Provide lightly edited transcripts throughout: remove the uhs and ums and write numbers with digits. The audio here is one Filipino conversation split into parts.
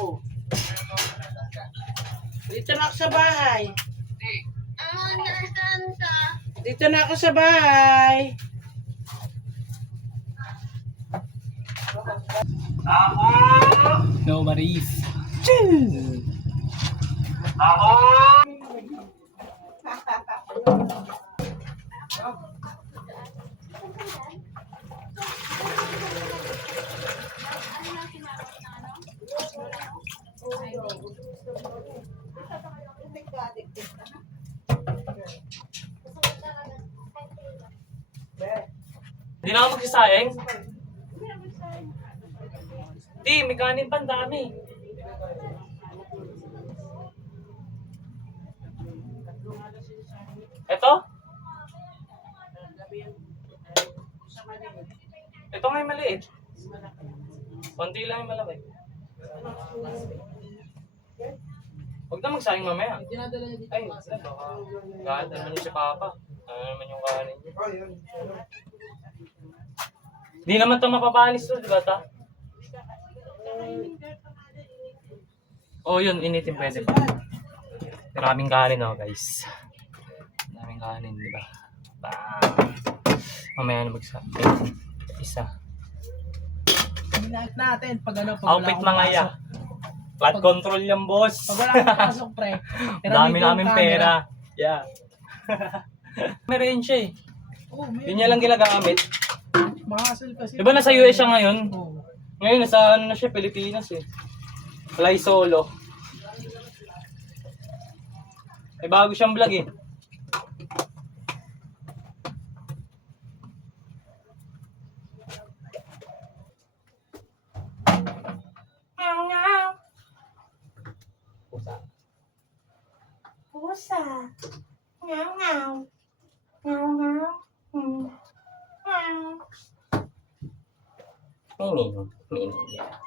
Oh. Dito na ako sa bahay. Nasaan ka? Dito na ako sa bahay. No, Maris. Hindi na ako magsasayang. Di, may kanin pa, ang dami. Ito? Ito nga yung maliit. Konti lang yung malaki. Huwag na magsayang mamaya. Ay, baka kahit naman yung si Papa. Ano naman yung kanin niya. Hindi naman ito mapapanis to, di ba ta? Oh, yun, initin pwede pa. Maraming kanin oh, guys. Maraming kanin, di ba? Mamaya na isa. Hinahat natin pag ano, pag Outfit mga ya. Flat control yan, boss. Pag wala akong pasok, pre. Dami namin pera. Yeah. Meron siya eh. Oh, Yun niya lang ginagamit. Mahasal kasi. Diba nasa US siya ngayon? Oh. Ngayon nasa ano na siya, Pilipinas eh. Fly solo. May bago siyang vlog eh. Pusa. Ngaw, ngaw. Ngaw, ngaw. Ngaw. Meaning, yeah.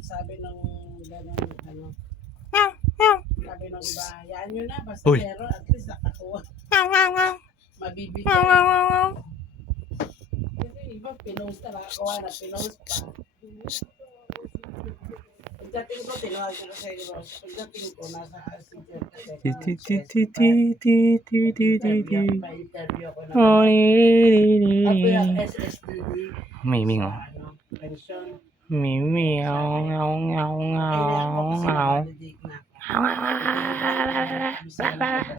Sabi ng gano'n, ano. Sabi ng iba, hayaan nyo na, basta Uy. meron, at least nakakuha. Mabibigyan. Kasi iba, pinost na, nakakuha na, pinost pa. Pagdating ko, tinawag ko sa iyo, pagdating ko, nasa asigyan pa-interview ako na. Ako yung SSTD. Miming oh. Ano, pension. Mimi, ngaw, ngaw, ngaw, ngaw, ngaw. Kailangan ko kasi na.